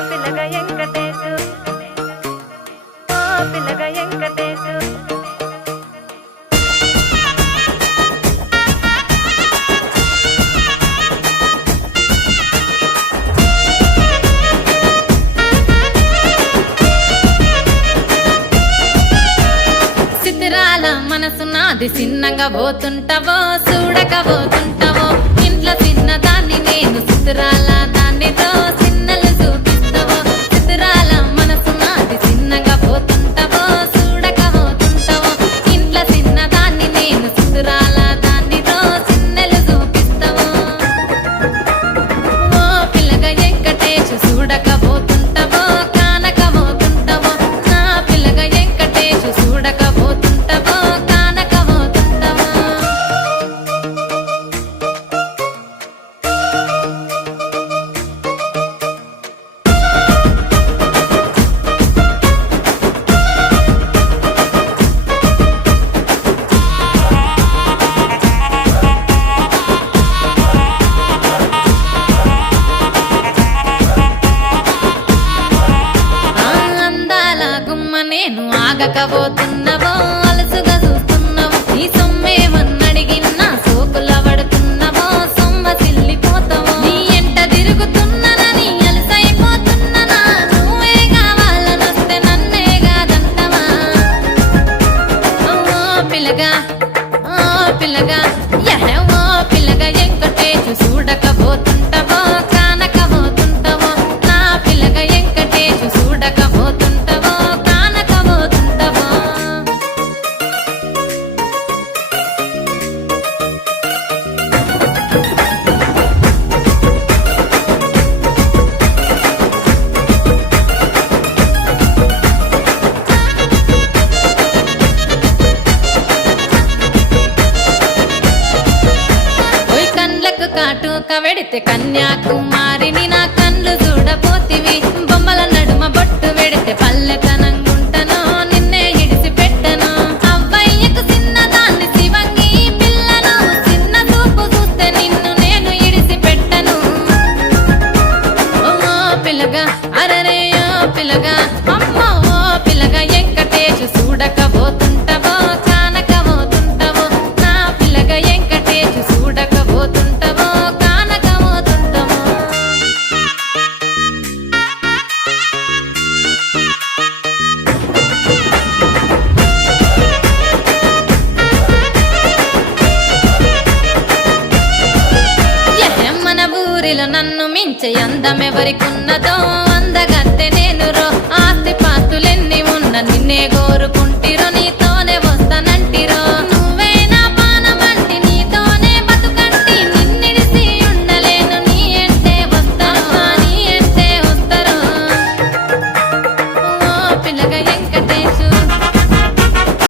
పిల్లగా వెంకటేశు పిల్లగా వెంకటేశు సిద్ధిరాల మనసు నాది చిన్నగా పోతుంటావో చూడక పోతుంటావో ఇంట్లో చిన్నదాన్ని నేను సిద్ధిరాల దాన్నితో చిన్నలు చూపిస్తావో సిద్ధిరాల మనసు నాది చిన్నగా పోతుంటావో చూడక పోతుంటావో ఇంట్లో చిన్నదాన్ని నేను సిద్ధిరాల దాన్నితో చిన్నలు చూపిస్తావో ఓ పిల్లగా వెంకటేశు చూడక పోతుంటావో కానక పోతుంటావో నా పిల్లగా వెంకటేశు చూడక పోతుంటావో కానక పోతుంటావో అందాల గుమ్మ నేను ఆగకపోతున్నావో అలసుగా చూస్తున్నావో నీ సొమ్మేమన్నడిగిన్నా సోకుల పడుతున్నావో సొమ్మ సిల్లిపోతావో నీ ఎంట తిరుగుతున్నానని అలసైపోతున్నానా నువ్వే కావాలనొస్తే నన్నే కాదంటవా ఓ పిల్లగా ఓ పిల్లగా ఓ పిల్లగా వెంకటేశు చూడకపోతుంటావో కానకపోతుంటావో నా పిల్లగా వెంకటేశు చూడకపోతుంటావో కానకపోతుంటావో ఓయ్ కండ్లకు కాటుక వెడితే కన్యాకుమారిని నా కండ్లు చూడపోతివి బొమ్మల నడుమ బొట్టు వెడితే పల్లెతనంగుంటను నిన్నే ఇడిసి పెట్టను అవ్వయ్యకు చిన్నదాన్ని శివంగి పిల్లను చిన్న చూపు చూస్తే నిన్ను నేను ఇడిసి పెట్టను ఓ పిల్లగా అరరే ఓ పిల్లగా అమ్మో ఓ పిల్లగా వెంకటేశు చూడకపోతుంటావో కానకపోతుంటావో నా పిల్లగా వెంకటేశు చూడకపోతుంటావో కానకపోతుంటావో మన ఊరిలో నన్ను మించే అందమెవరికున్నదో